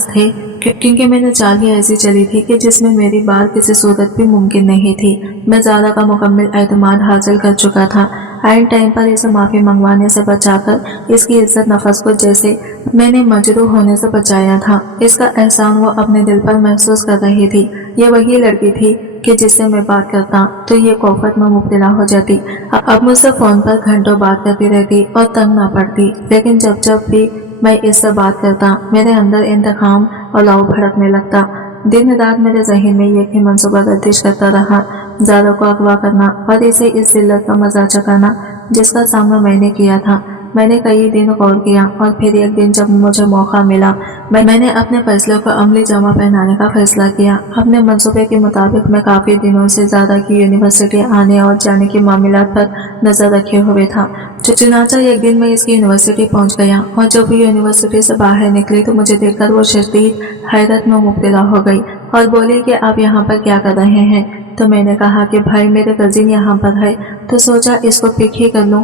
थे क्योंकि मैंने चाल ही ऐसी चली थी कि जिसमें मेरी बात किसी सूरत भी मुमकिन नहीं थी। मैं ज़ारा का मुकम्मल एतमाद हासिल कर चुका था। आइन टाइम पर इसे माफ़ी मंगवाने से बचाकर इसकी इज्जत नफस को जैसे मैंने मजरूह होने से बचाया था, इसका एहसान वो अपने दिल पर महसूस कर रही थी। ये वही लड़की थी कि जिससे मैं बात करता तो ये कोफत में मुब्तला हो जाती। अब मुझसे फ़ोन पर घंटों बात करती रहती और तंग ना पड़ती, लेकिन जब भी मैं इससे बात करता मेरे अंदर इंतकाम और लौ भड़कने लगता। दिन रात मेरे जहन में एक ही मंसूबा गर्दिश करता रहा, ज़ारा को अगवा करना और इसे इस जिल्लत का मजा चखाना जिसका सामना मैंने किया था। मैंने कई दिन गौर किया और फिर एक दिन जब मुझे मौका मिला मैंने अपने फैसले को अमली जमा पहनाने का फैसला किया। अपने मंसूबे के मुताबिक मैं काफ़ी दिनों से ज़ारा की यूनिवर्सिटी आने और जाने के मामलात पर नज़र रखे हुए था। चुनाचा एक दिन मैं इसकी यूनिवर्सिटी पहुंच गया और जब वो यूनिवर्सिटी से बाहर निकली तो मुझे देखकर वो शदीद हैरत में मुब्तला हो गई और बोली कि आप यहाँ पर क्या कर रहे हैं। तो मैंने कहा कि भाई मेरे कजिन यहाँ पर है तो सोचा इसको पिक ही कर लूँ।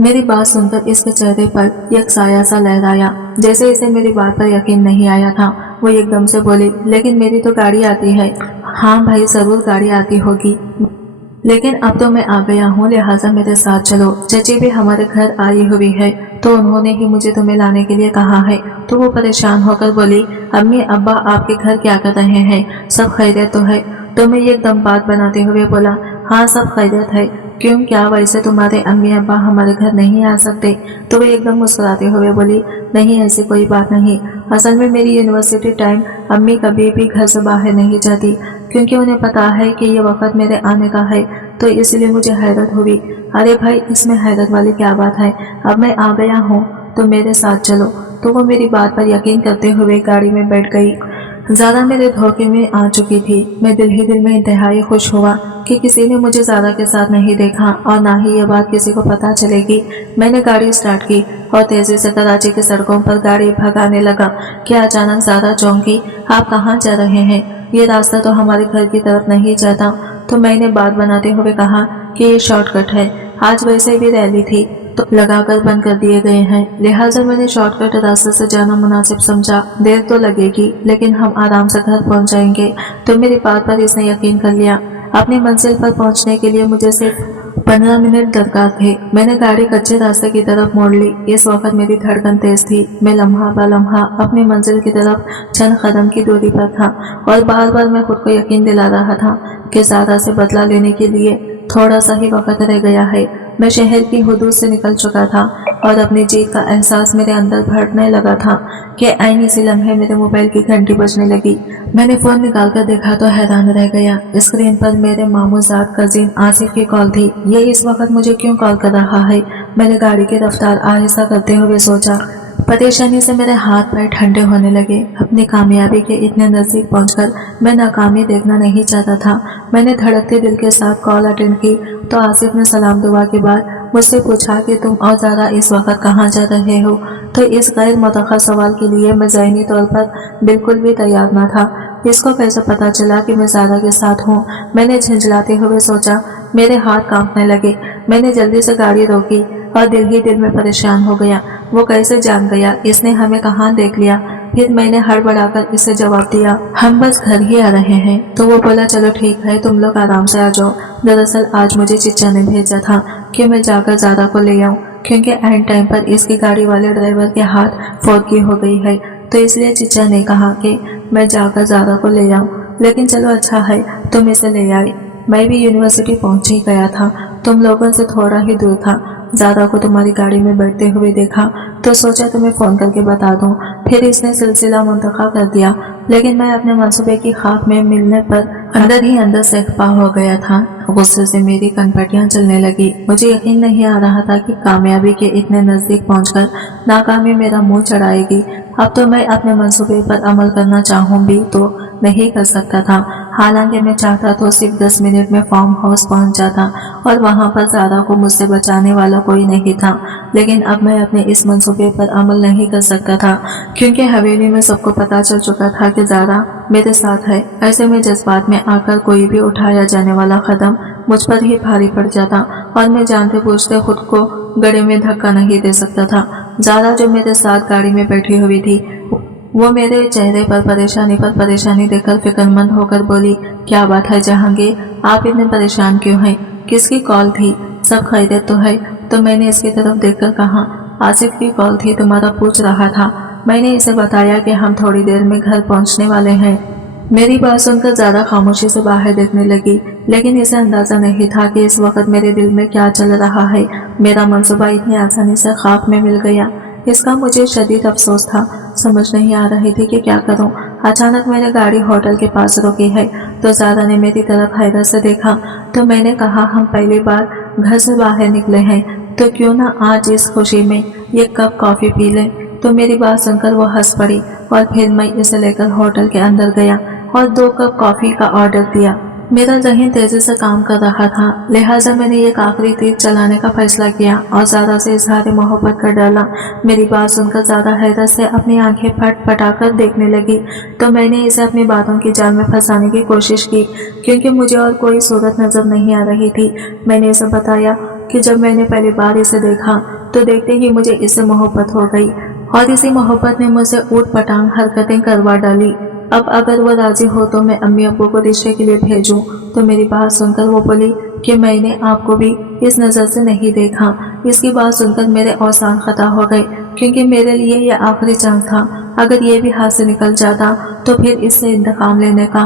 मेरी बात सुनकर इसके चेहरे पर एक साया सा लहराया, जैसे इसे मेरी बात पर यकीन नहीं आया था। वो एकदम से बोली, लेकिन मेरी तो गाड़ी आती है। हाँ भाई ज़रूर गाड़ी आती होगी, लेकिन अब तो मैं आ गया हूँ, लिहाजा मेरे साथ चलो। चची भी हमारे घर आई हुई है तो उन्होंने ही मुझे तुम्हें लाने के लिए कहा है। तो वो परेशान होकर बोली, अम्मी अब्बा आपके घर क्या कर रहे हैं, सब खैरियत तो है। तो मैं एकदम बात बनाते हुए बोला, हाँ सब खैरियत है, क्यों क्या वैसे तुम्हारे अम्मी अब्बा हमारे घर नहीं आ सकते। तो वो एकदम मुस्कुराते हुए बोली, नहीं ऐसी कोई बात नहीं, असल में मेरी यूनिवर्सिटी टाइम अम्मी कभी भी घर से बाहर नहीं जाती, क्योंकि उन्हें पता है कि ये वक्त मेरे आने का है। तो इसलिए मुझे हैरत हुई। अरे भाई, इसमें हैरत वाली क्या बात है, अब मैं आ गया हूँ तो मेरे साथ चलो। तो वो मेरी बात पर यकीन करते हुए गाड़ी में बैठ गई। ज़ारा मेरे धोखे में आ चुकी थी। मैं दिल ही दिल में इंतहाई खुश हुआ कि किसी ने मुझे ज़ारा के साथ नहीं देखा और ना ही ये बात किसी को पता चलेगी। मैंने गाड़ी स्टार्ट की और तेजी से कराची की सड़कों पर गाड़ी भगाने लगा कि अचानक ज़ारा चौंकी। आप कहाँ जा रहे हैं? ये रास्ता तो हमारे घर की तरफ नहीं जाता। तो मैंने बात बनाते हुए कहा कि ये शॉर्टकट है, आज वैसे भी रैली थी तो लगाकर बंद कर दिए गए हैं, लिहाजा मैंने शॉर्टकट रास्ते से जाना मुनासिब समझा। देर तो लगेगी लेकिन हम आराम से घर पहुंच जाएंगे। तो मेरी बात पर इसने यकीन कर लिया। अपनी मंजिल पर पहुंचने के लिए मुझे सिर्फ 15 मिनट दरकार थे। मैंने गाड़ी कच्चे रास्ते की तरफ मोड़ ली। इस वक्त मेरी धड़कन तेज थी। मैं लम्हा ब लम्हा अपनी मंजिल की तरफ चंद कदम की दूरी पर था और बार बार मैं खुद को यकीन दिला रहा था कि ज़ारा से बदला लेने के लिए थोड़ा सा ही वक्त रह गया है। मैं शहर की हुदूद से निकल चुका था और अपनी जीत का एहसास मेरे अंदर भड़कने लगा था कि ऐन इसी लम्हे मेरे मोबाइल की घंटी बजने लगी। मैंने फोन निकालकर देखा तो हैरान रह गया। स्क्रीन पर मेरे मामूजात कजीन आसिफ की कॉल थी। ये इस वक्त मुझे क्यों कॉल कर रहा है? मैंने गाड़ी की रफ्तार आहिस्ता करते हुए सोचा। परेशानी से मेरे हाथ पैर ठंडे होने लगे। अपनी कामयाबी के इतने नज़दीक पहुंचकर मैं नाकामी देखना नहीं चाहता था। मैंने धड़कते दिल के साथ कॉल अटेंड की तो आसिफ ने सलाम दुआ के बाद मुझसे पूछा कि तुम और ज़ारा इस वक्त कहाँ जा रहे हो। तो इस गैर मुतख्खर सवाल के लिए मैं ज़हनी तौर पर बिल्कुल भी तैयार न था। इसको कैसे पता चला कि मैं ज़ारा के साथ हूँ? मैंने झंझलाते हुए सोचा। मेरे हाथ कांपने लगे। मैंने जल्दी से गाड़ी रोकी और दिल ही दिल में परेशान हो गया। वो कैसे जान गया? इसने हमें कहाँ देख लिया? फिर मैंने हड़बड़ाकर इसे जवाब दिया, हम बस घर ही आ रहे हैं। तो वो बोला, चलो ठीक है, तुम लोग आराम से आ जाओ। दरअसल आज मुझे चिच्चा ने भेजा था कि मैं जाकर ज़ारा को ले आऊँ, क्योंकि एंड टाइम पर इसकी गाड़ी वाले ड्राइवर के हाथ फोड़की हो गई है। तो इसलिए चिच्चा ने कहा कि मैं जाकर ज़ारा को ले आऊँ। लेकिन चलो अच्छा है तुम इसे ले आई। मैं भी यूनिवर्सिटी पहुंच ही गया था, तुम लोगों से थोड़ा ही दूर था। ज़ारा को तुम्हारी गाड़ी में बैठते हुए देखा तो सोचा तुम्हें फ़ोन करके बता दूं। फिर इसने सिलसिला मुंतखब कर दिया, लेकिन मैं अपने मंसूबे की खाक में मिलने पर अंदर ही अंदर सहपा हो गया था। गुस्से से मेरी कनपटियां चलने लगी। मुझे यकीन नहीं आ रहा था कि कामयाबी के इतने नज़दीक पहुंचकर नाकामी मेरा मुंह चढ़ाएगी। अब तो मैं अपने मंसूबे पर अमल करना चाहूँ भी तो नहीं कर सकता था। हालांकि मैं चाहता तो सिर्फ 10 मिनट में फार्म हाउस पहुंच जाता और वहां पर ज़ारा को मुझसे बचाने वाला कोई नहीं था। लेकिन अब मैं अपने इस मंसूबे पर अमल नहीं कर सकता था, क्योंकि हवेली में सबको पता चल चुका था कि ज़ारा मेरे साथ है। ऐसे में जज्बात में आकर कोई भी उठाया जाने वाला कदम मुझ पर ही भारी पड़ जाता और मैं जानते बूझते खुद को गड़े में धक्का नहीं दे सकता था। ज़ारा जो मेरे साथ गाड़ी में बैठी हुई थी, वो मेरे चेहरे पर परेशानी देखकर फिक्रमंद होकर बोली, क्या बात है जहांगीर, आप इतने परेशान क्यों हैं? किसकी कॉल थी? सब खैरियत तो है? तो मैंने इसकी तरफ देखकर कहा, आसिफ की कॉल थी, तुम्हारा पूछ रहा था। मैंने इसे बताया कि हम थोड़ी देर में घर पहुंचने वाले हैं। मेरी बात सुनकर ज़्यादा खामोशी से बाहर देखने लगी, लेकिन इसे अंदाजा नहीं था कि इस वक्त मेरे दिल में क्या चल रहा है। मेरा मंसूबा इतनी आसानी से खाक में मिल गया, इसका मुझे शदीद अफसोस था। समझ नहीं आ रही थी कि क्या करूं। अचानक मैंने गाड़ी होटल के पास रोकी है तो ज़ारा ने मेरी तरफ हैरत से देखा। तो मैंने कहा, हम पहली बार घर से बाहर निकले हैं तो क्यों ना आज इस खुशी में एक कप कॉफ़ी पी लें। तो मेरी बात सुनकर वो हंस पड़ी और फिर मैं इसे लेकर होटल के अंदर गया और 2 कप कॉफ़ी का ऑर्डर दिया। मेरा ज़हन तेजी से काम कर रहा था, लिहाजा मैंने एक आखिरी तीर चलाने का फैसला किया और ज़ारा से इजहार मोहब्बत कर डाला। मेरी बात सुनकर ज़ारा हैरत से अपनी आंखें फटफटाकर देखने लगी। तो मैंने इसे अपनी बातों की जाल में फंसाने की कोशिश की, क्योंकि मुझे और कोई सूरत नज़र नहीं आ रही थी। मैंने इसे बताया कि जब मैंने पहली बार इसे देखा तो देखते ही मुझे इससे मोहब्बत हो गई और इसी मोहब्बत ने मुझसे ऊट पटांग हरकतें करवा डाली। अब अगर वो राजी हो तो मैं अम्मी अब्बू को रिश्ते के लिए भेजूं। तो मेरी बात सुनकर वो बोली कि मैंने आपको भी इस नज़र से नहीं देखा। इसकी बात सुनकर मेरे औसान खता हो गए, क्योंकि मेरे लिए यह आखिरी चांस था। अगर ये भी हाथ से निकल जाता तो फिर इससे इंतकाम लेने का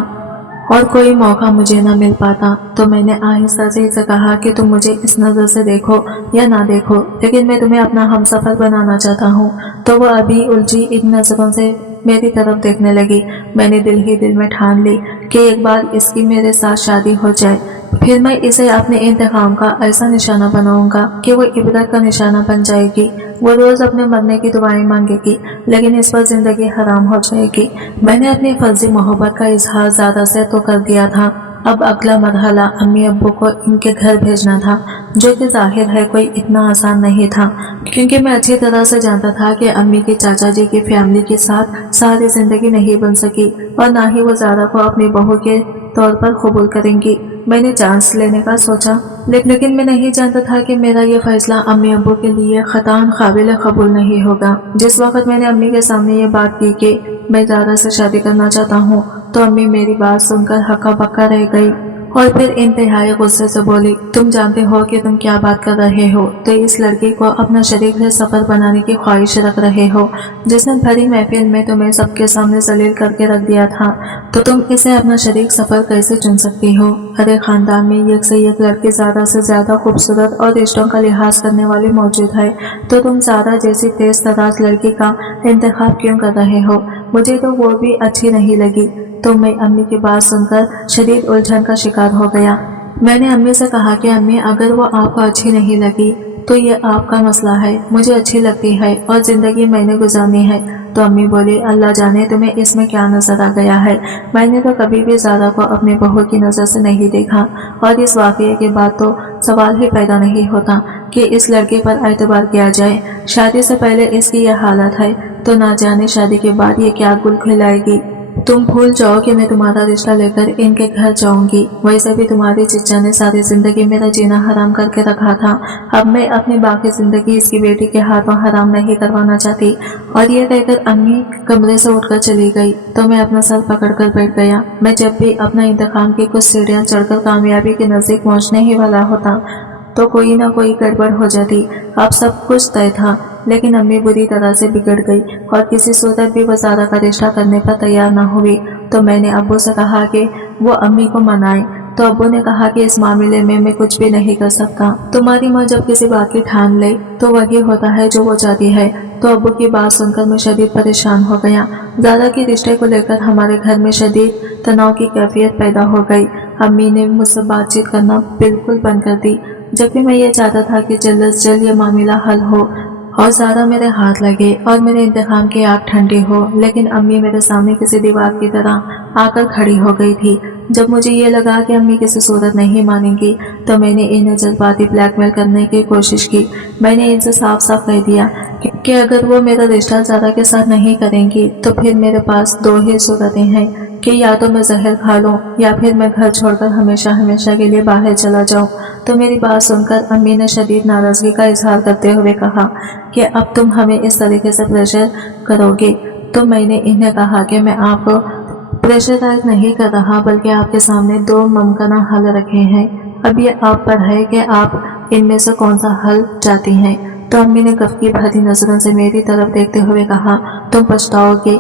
और कोई मौका मुझे न मिल पाता। तो मैंने आहिस्ता से इसे कहा कि तुम मुझे इस नज़र से देखो या ना देखो, लेकिन मैं तुम्हें अपना हमसफर बनाना चाहता हूँ। तो वो अभी उलझी इन नज़रों से मेरी तरफ देखने लगी। मैंने दिल ही दिल में ठान ली कि एक बार इसकी मेरे साथ शादी हो जाए, फिर मैं इसे अपने इंतकाम का ऐसा निशाना बनाऊंगा कि वो इबरत का निशाना बन जाएगी। वो रोज अपने मरने की दुआएं मांगेगी, लेकिन इस पर जिंदगी हराम हो जाएगी। मैंने अपनी फर्जी मोहब्बत का इजहार ज्यादा से तो कर दिया था। अब अगला मरहला अम्मी अब्बू को इनके घर भेजना था, जो कि जाहिर है कोई इतना आसान नहीं था, क्योंकि मैं अच्छी तरह से जानता था कि अम्मी की चाचा जी की फैमिली के साथ सारी जिंदगी नहीं बन सकी और ना ही वो ज़ारा को अपनी बहू के तौर पर कबूल करेंगी। मैंने चांस लेने का सोचा, लेकिन मैं नहीं जानता था कि मेरा ये फैसला अम्मी अब्बू के लिए खतान काबिल कबूल नहीं होगा। जिस वक्त मैंने अम्मी के सामने ये बात की कि मैं ज़ारा से शादी करना चाहता हूँ, तो अम्मी मेरी बात सुनकर हक्का बक्का रह गई और फिर इंतहाई गुस्से से बोली, तुम जानते हो कि तुम क्या बात कर रहे हो? तो इस लड़की को अपना शरीक से सफर बनाने की ख्वाहिश रख रहे हो, जिसने भरी महफिल में तुम्हें सबके सामने जलील करके रख दिया था, तो तुम इसे अपना शरीक सफर कैसे चुन सकती हो? अरे खानदान में एक से एक लड़की ज्यादा से ज्यादा खूबसूरत और रिश्तों का लिहाज करने वाली मौजूद है, तो तुम ज़ारा जैसी तेज तराज लड़की का इंतखाब क्यों कर रहे हो? मुझे तो वो भी अच्छी नहीं लगी। तो मैं अम्मी की बात सुनकर शदीद उलझन का शिकार हो गया। मैंने अम्मी से कहा कि अम्मी, अगर वो आपको अच्छी नहीं लगी तो ये आपका मसला है, मुझे अच्छी लगती है और जिंदगी मैंने गुजारनी है। तो अम्मी बोली, अल्लाह जाने तुम्हें इसमें क्या नजर आ गया है। मैंने तो कभी भी ज़ारा को अपनी बहू की नज़र से नहीं देखा और इस वाक़ये के बाद तो सवाल ही पैदा नहीं होता कि इस लड़के पर एतबार किया जाए। शादी से पहले इसकी यह हालत है, तो ना जाने शादी के बाद ये क्या गुल खिलाएगी। तुम भूल जाओ कि मैं तुम्हारा रिश्ता लेकर इनके घर जाऊंगी। वैसे भी तुम्हारी चिच्चा ने सारी जिंदगी मेरा जीना हराम करके रखा था। अब मैं अपनी बाकी जिंदगी इसकी बेटी के हाथों हराम नहीं करवाना चाहती। और ये कहकर अम्मी कमरे से उठकर चली गई तो मैं अपना सर पकड़कर बैठ गया। मैं जब भी अपना इंतकाम की कुछ सीढ़ियां चढ़कर कामयाबी के नजदीक पहुंचने ही वाला होता तो कोई ना कोई गड़बड़ हो जाती। अब सब कुछ तय था, लेकिन अम्मी बुरी तरह से बिगड़ गई और किसी सूरत भी वो ज़ारा का रिश्ता करने पर तैयार न हुई। तो मैंने अब्बू से कहा कि वो अम्मी को मनाए, तो अब्बू ने कहा कि इस मामले में मैं कुछ भी नहीं कर सकता। तुम्हारी माँ जब किसी बात की ठान ले तो वही होता है जो वो चाहती है। तो अब्बू की बात सुनकर मैं शदीद परेशान हो गया। ज़ारा के रिश्ते को लेकर हमारे घर में शदीद तनाव की कैफियत पैदा हो गई। अम्मी ने मुझसे बातचीत करना बिल्कुल बंद कर दी, जबकि मैं ये चाहता था कि जल्द से जल्द ये मामला हल हो और ज़ारा मेरे हाथ लगे और मेरे इंतकाम की आग ठंडी हो। लेकिन अम्मी मेरे सामने किसी दीवार की तरह आकर खड़ी हो गई थी। जब मुझे ये लगा कि अम्मी किसी सूरत नहीं मानेंगी तो मैंने इन्हें जज्बाती ब्लैकमेल करने की कोशिश की। मैंने इनसे साफ साफ कह दिया कि अगर वो मेरा रिश्ता ज़ारा के साथ नहीं करेंगी तो फिर मेरे पास दो ही सूरतें हैं कि या तो मैं जहर खा लूं या फिर मैं घर छोड़कर हमेशा हमेशा के लिए बाहर चला जाऊं। तो मेरी बात सुनकर अम्मी ने शदीद नाराजगी का इजहार करते हुए कहा कि अब तुम हमें इस तरीके से प्रेशर करोगे। तो मैंने इन्हें कहा कि मैं आपको प्रेशराइज नहीं कर रहा, बल्कि आपके सामने दो मुमकिन हल रखे हैं। अब ये आप पर है कि आप इनमें से कौन सा हल चाहती हैं। तो अम्मी ने गफकी भरी नजरों से मेरी तरफ देखते हुए कहा, तुम पछताओगे।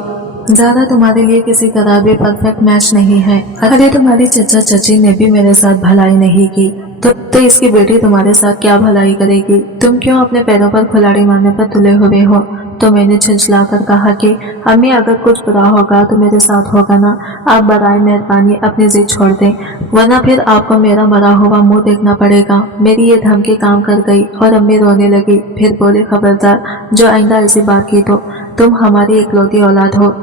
ज़ारा तुम्हारे लिए किसी तरह भी परफेक्ट मैच नहीं है। अरे तुम्हारी चचा चची ने भी मेरे साथ भलाई नहीं की तो इसकी बेटी तुम्हारे साथ क्या भलाई करेगी? तुम क्यों अपने पैरों पर कुल्हाड़ी मारने पर तुले हुए हो? तो मैंने झिझला कर कहा कि अम्मी, अगर कुछ बुरा होगा तो मेरे साथ होगा ना। आप बराए मेहरबानी अपनी जिद छोड़ दें, वरना फिर आपको मेरा मरा हुआ मुंह देखना पड़ेगा। मेरी ये धमकी काम कर गई और अम्मी रोने लगी। फिर बोले, खबरदार, जो आइंदा ऐसी बात की तो तुम हमारी इकलौती औलाद हो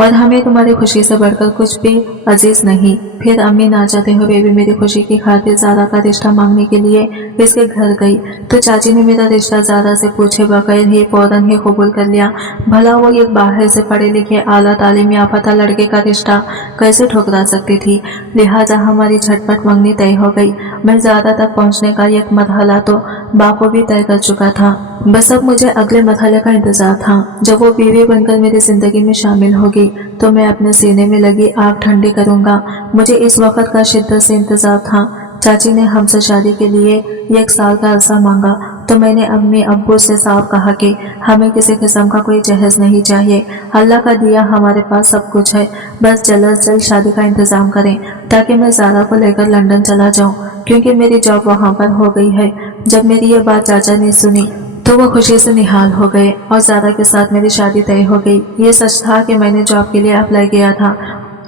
और हमें तुम्हारी खुशी से बढ़कर कुछ भी अजीज नहीं। फिर अम्मी ना चाहते हुए भी मेरी खुशी की खातिर ज़ारा का रिश्ता मांगने के लिए इसके घर गई। तो चाची ने मेरा रिश्ता ज़ारा से पूछे बगैर ही फौरन ही कबूल कर लिया। भला वो एक बाहर से पढ़े लिखे आला तालीम याफ्ता लड़के का रिश्ता कैसे ठुकरा सकती थी। लिहाजा हमारी झटपट मंगनी तय हो गई। मैं ज़ारा तक पहुँचने का एक मरहला तो बाखूबी तय कर चुका था। बस अब मुझे अगले मरहले का इंतजार था। जब वो बीवी बनकर मेरी जिंदगी में शामिल होगी तो मैं अपने सीने में लगी आग ठंडी करूंगा। मुझे इस वक्त का शिद्दत से इंतजार था। चाची ने हमसे शादी के लिए 1 साल का अरसा मांगा तो मैंने अम्मी अब्बू से साफ कहा कि हमें किसी किस्म का कोई जहेज नहीं चाहिए। अल्लाह का दिया हमारे पास सब कुछ है, बस जल्द से जल्द शादी का इंतजाम करें ताकि मैं ज़ारा को लेकर लंदन चला जाऊं, क्योंकि मेरी जॉब वहां पर हो गई है। जब मेरी ये बात चाचा ने सुनी तो वो खुशी से निहाल हो गए और ज़ारा के साथ मेरी शादी तय हो गई। ये सच था कि मैंने जॉब के लिए अप्लाई किया था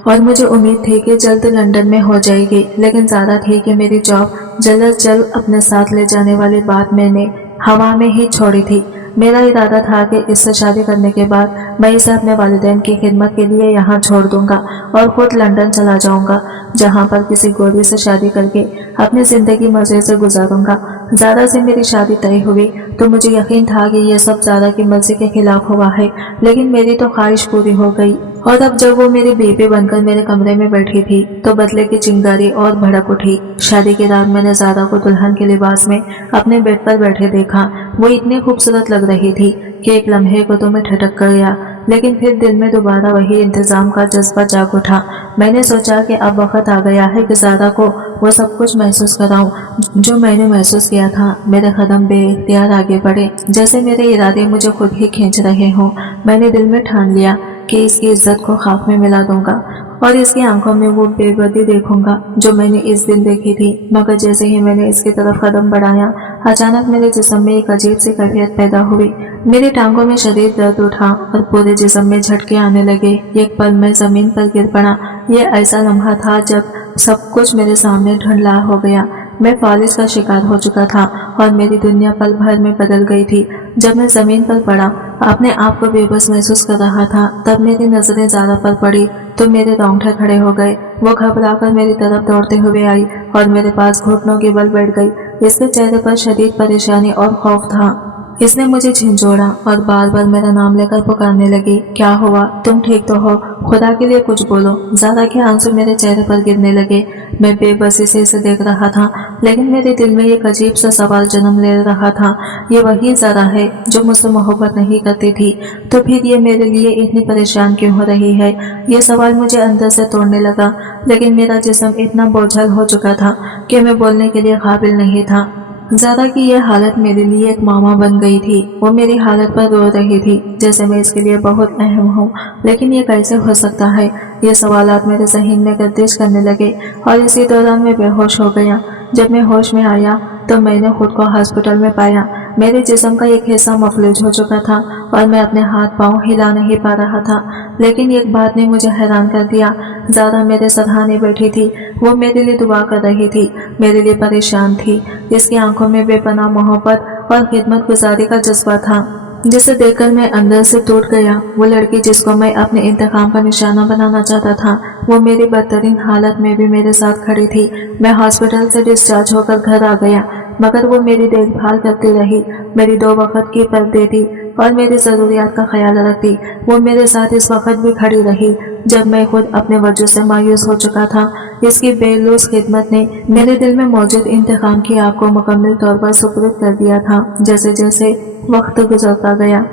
और मुझे उम्मीद थी कि जल्द लंदन में हो जाएगी, लेकिन ज़्यादा थी कि मेरी जॉब जल्द अज जल्द अपने साथ ले जाने वाली बात मैंने हवा में ही छोड़ी थी। मेरा इरादा था कि इससे शादी करने के बाद मैं इसे अपने वालिदैन की खिदमत के लिए यहाँ छोड़ दूंगा और खुद लंदन चला जाऊंगा, जहाँ पर किसी गोरी से शादी करके अपनी जिंदगी मजे से गुजारूंगा। ज़ारा से मेरी शादी तय हुई तो मुझे यकीन था कि यह सब ज़ारा की मर्जी के खिलाफ हुआ है, लेकिन मेरी तो ख्वाहिश पूरी हो गई। और अब जब वो मेरी बीवी बनकर मेरे कमरे में बैठी थी तो बदले की चिंगारी और भड़क उठी। शादी की रात मैंने ज़ारा को दुल्हन के लिबास में अपने बेड पर बैठे देखा। वो इतनी खूबसूरत लग रही थी कि एक लम्हे को तो मैं ठटक कर गया, लेकिन फिर दिल में दोबारा वही इंतजाम का जज्बा जाग उठा। मैंने सोचा कि अब वक्त आ गया है कि ज़ारा को वो सब कुछ महसूस कराऊं जो मैंने महसूस किया था। मेरे कदम बेइख्तियार आगे बढ़े, जैसे मेरे इरादे मुझे खुद ही खींच रहे हों। मैंने दिल में ठान लिया कि इसकी इज्जत को खाक में मिला दूंगा और इसकी आंखों में वो बेबदी देखूंगा जो मैंने इस दिन देखी थी। मगर जैसे ही मैंने इसकी तरफ कदम बढ़ाया, अचानक मेरे जिस्म में एक अजीब सी कैफियत पैदा हुई। मेरी टांगों में शदीद दर्द उठा और पूरे जिस्म में झटके आने लगे। एक पल में जमीन पर गिर पड़ा। ये ऐसा लम्हा था जब सब कुछ मेरे सामने धुंधला हो गया। मैं फालिज का शिकार हो चुका था और मेरी दुनिया पल भर में बदल गई थी। जब मैं जमीन पर पड़ा, अपने आप को बेबस महसूस कर रहा था, तब मेरी नजरें ज़ारा पर पड़ी तो मेरे रोंगटे खड़े हो गए। वो घबराकर मेरी तरफ दौड़ते हुए आई और मेरे पास घुटनों के बल बैठ गई। इसके चेहरे पर शदीद परेशानी और खौफ था। इसने मुझे झिंझोड़ा और बार बार मेरा नाम लेकर पुकारने लगी। क्या हुआ? तुम ठीक तो हो? खुदा के लिए कुछ बोलो। ज़ारा के आंसू मेरे चेहरे पर गिरने लगे। मैं बेबसी से इसे देख रहा था, लेकिन मेरे दिल में एक अजीब सा सवाल जन्म ले रहा था। ये वही ज़ारा है जो मुझसे मोहब्बत नहीं करती थी, तो फिर ये मेरे लिए इतनी परेशान क्यों हो रही है? ये सवाल मुझे अंदर से तोड़ने लगा, लेकिन मेरा जिस्म इतना बोझल हो चुका था कि मैं बोलने के लिए काबिल नहीं था। ज़ारा की यह हालत मेरे लिए एक मामा बन गई थी। वो मेरी हालत पर रो रही थी जैसे मैं इसके लिए बहुत अहम हूँ। लेकिन ये कैसे हो सकता है? ये सवालात मेरे ज़हन में गर्दिश करने लगे और इसी दौरान मैं बेहोश हो गया। जब मैं होश में आया तो मैंने खुद को हॉस्पिटल में पाया। मेरे जिस्म का एक हिस्सा मफलूज हो चुका था और मैं अपने हाथ पांव हिला नहीं पा रहा था। लेकिन एक बात ने मुझे हैरान कर दिया। ज़ारा मेरे सराहने बैठी थी। वो मेरे लिए दुआ कर रही थी, मेरे लिए परेशान थी। इसकी आंखों में बेपनाह मोहब्बत और खिदमत गुजारी का जज्बा था, जिसे देखकर मैं अंदर से टूट गया। वो लड़की जिसको मैं अपने इंतकाम का निशाना बनाना चाहता था, वो मेरी बदतरीन हालत में भी मेरे साथ खड़ी थी। मैं हॉस्पिटल से डिस्चार्ज होकर घर आ गया, मगर वो मेरी देखभाल करती रही, मेरी 2 वक्त की पर्दे दी और मेरी ज़रूरियात का ख्याल रखती। वो मेरे साथ इस वक्त भी खड़ी रही जब मैं खुद अपने वजह से मायूस हो चुका था। इसकी बेलूस खिदमत ने मेरे दिल में मौजूद इंतकाम की आग को मुकम्मल तौर पर सुपुर्द कर दिया था। जैसे जैसे वक्त गुजरता गया,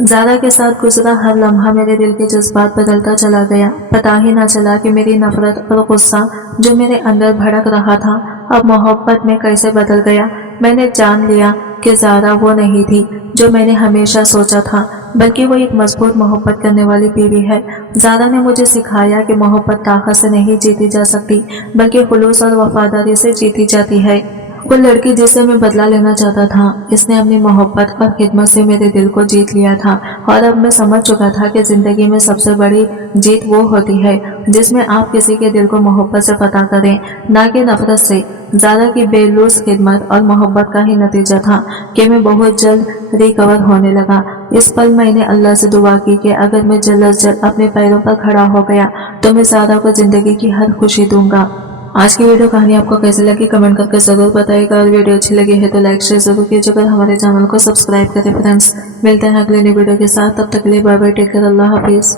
ज़ारा के साथ गुजरा हर लम्हा मेरे दिल के जज्बात बदलता चला गया। पता ही ना चला कि मेरी नफरत और गुस्सा जो मेरे अंदर भड़क रहा था, अब मोहब्बत में कैसे बदल गया। मैंने जान लिया कि ज़ारा वो नहीं थी जो मैंने हमेशा सोचा था, बल्कि वो एक मजबूत मोहब्बत करने वाली बीवी है। ज़ारा ने मुझे सिखाया कि मोहब्बत ताकत से नहीं जीती जा सकती, बल्कि खुलूस और वफादारी से जीती जाती है। वो लड़की जिससे मैं बदला लेना चाहता था, इसने अपनी मोहब्बत और खिदमत से मेरे दिल को जीत लिया था। और अब मैं समझ चुका था कि जिंदगी में सबसे बड़ी जीत वो होती है जिसमें आप किसी के दिल को मोहब्बत से पता करें, ना कि नफरत से। ज़ारा की बेलूस खिदमत और मोहब्बत का ही नतीजा था कि मैं बहुत जल्द रिकवर होने लगा। इस पल मैंने अल्लाह से दुआ की कि अगर मैं जल्द अज जल्द अपने पैरों पर खड़ा हो गया तो मैं ज़ारा को जिंदगी की हर खुशी दूंगा। आज की वीडियो कहानी आपको कैसी लगी कमेंट करके जरूर बताइएगा, और वीडियो अच्छी लगी है तो लाइक शेयर जरूर कीजिएगा, हमारे चैनल को सब्सक्राइब करें। फ्रेंड्स, मिलते हैं अगले नई वीडियो के साथ। तब तक के लिए बाय बाय, टेक केयर, अल्लाह हाफिज।